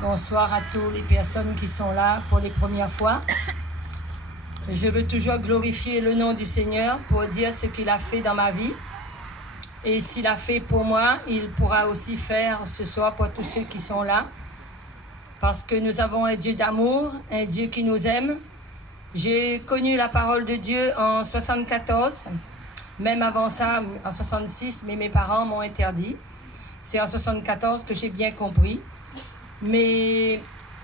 bonsoir à toutes les personnes qui sont là pour les premières fois. Je veux toujours glorifier le nom du Seigneur pour dire ce qu'il a fait dans ma vie. Et s'il a fait pour moi, il pourra aussi faire ce soir pour tous ceux qui sont là. Parce que nous avons un Dieu d'amour, un Dieu qui nous aime. J'ai connu la parole de Dieu en 74, même avant ça, en 66, mais mes parents m'ont interdit. C'est en 74 que j'ai bien compris. Mais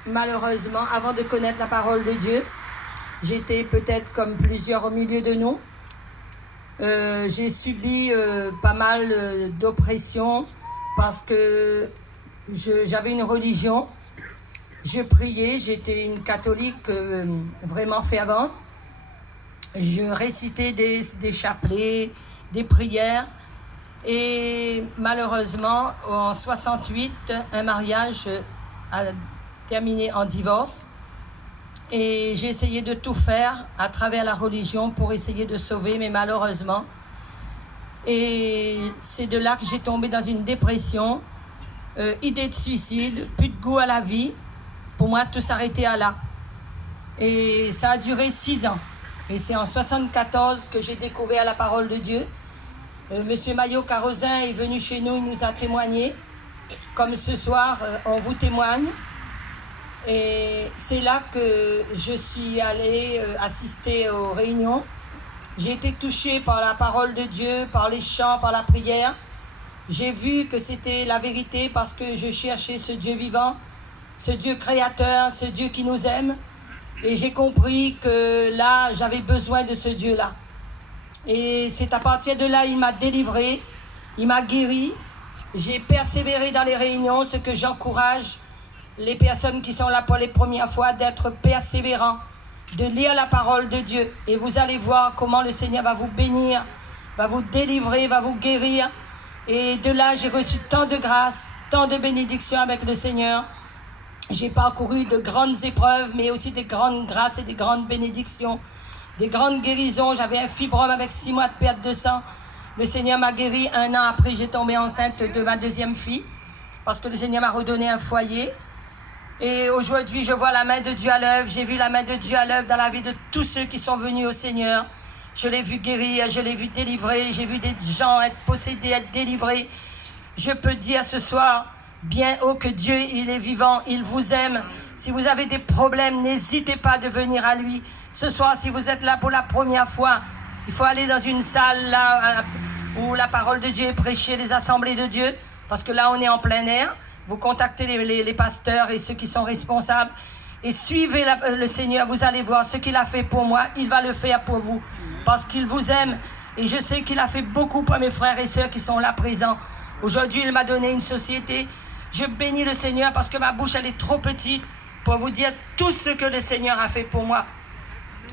malheureusement, avant de connaître la parole de Dieu, j'étais peut-être comme plusieurs au milieu de nous. J'ai subi pas mal d'oppression parce que j'avais une religion. Je priais, j'étais une catholique vraiment fervente. Je récitais des chapelets, des prières. Et malheureusement, en 68, un mariage a terminé en divorce. Et j'ai essayé de tout faire à travers la religion pour essayer de sauver, mais malheureusement. Et c'est de là que j'ai tombé dans une dépression, idée de suicide, plus de goût à la vie. Pour moi, tout s'arrêtait à là. Et ça a duré 6 ans. Et c'est en 74 que j'ai découvert la parole de Dieu. Monsieur Maillot Carozin est venu chez nous, il nous a témoigné. Comme ce soir, on vous témoigne. Et c'est là que je suis allée assister aux réunions. J'ai été touchée par la parole de Dieu, par les chants, par la prière. J'ai vu que c'était la vérité parce que je cherchais ce Dieu vivant, ce Dieu créateur, ce Dieu qui nous aime. Et j'ai compris que là, j'avais besoin de ce Dieu-là. Et c'est à partir de là, il m'a délivré, il m'a guéri. J'ai persévéré dans les réunions, ce que j'encourage les personnes qui sont là pour les premières fois, d'être persévérants, de lire la parole de Dieu. Et vous allez voir comment le Seigneur va vous bénir, va vous délivrer, va vous guérir. Et de là, j'ai reçu tant de grâce, tant de bénédictions avec le Seigneur. J'ai parcouru de grandes épreuves, mais aussi des grandes grâces et des grandes bénédictions, des grandes guérisons. J'avais un fibrome avec 6 mois de perte de sang. Le Seigneur m'a guéri. 1 an après, j'ai tombé enceinte de ma 2e fille, parce que le Seigneur m'a redonné un foyer. Et aujourd'hui, je vois la main de Dieu à l'œuvre. J'ai vu la main de Dieu à l'œuvre dans la vie de tous ceux qui sont venus au Seigneur. Je l'ai vu guérir, je l'ai vu délivrer. J'ai vu des gens être possédés, être délivrés. Je peux dire ce soir, bien haut, que Dieu, il est vivant, il vous aime. Si vous avez des problèmes, n'hésitez pas de venir à lui. Ce soir, si vous êtes là pour la première fois, il faut aller dans une salle là où la parole de Dieu est prêchée, les assemblées de Dieu, parce que là, on est en plein air. Vous contactez les pasteurs et ceux qui sont responsables et suivez le Seigneur. Vous allez voir ce qu'il a fait pour moi, il va le faire pour vous, parce qu'il vous aime. Et je sais qu'il a fait beaucoup pour mes frères et sœurs qui sont là présents. Aujourd'hui, il m'a donné une société. Je bénis le Seigneur parce que ma bouche, elle est trop petite pour vous dire tout ce que le Seigneur a fait pour moi.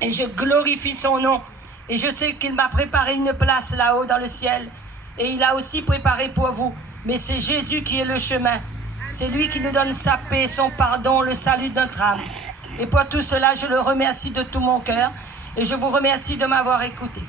Et je glorifie son nom. Et je sais qu'il m'a préparé une place là-haut dans le ciel. Et il a aussi préparé pour vous. Mais c'est Jésus qui est le chemin. C'est lui qui nous donne sa paix, son pardon, le salut de notre âme. Et pour tout cela, je le remercie de tout mon cœur. Et je vous remercie de m'avoir écouté.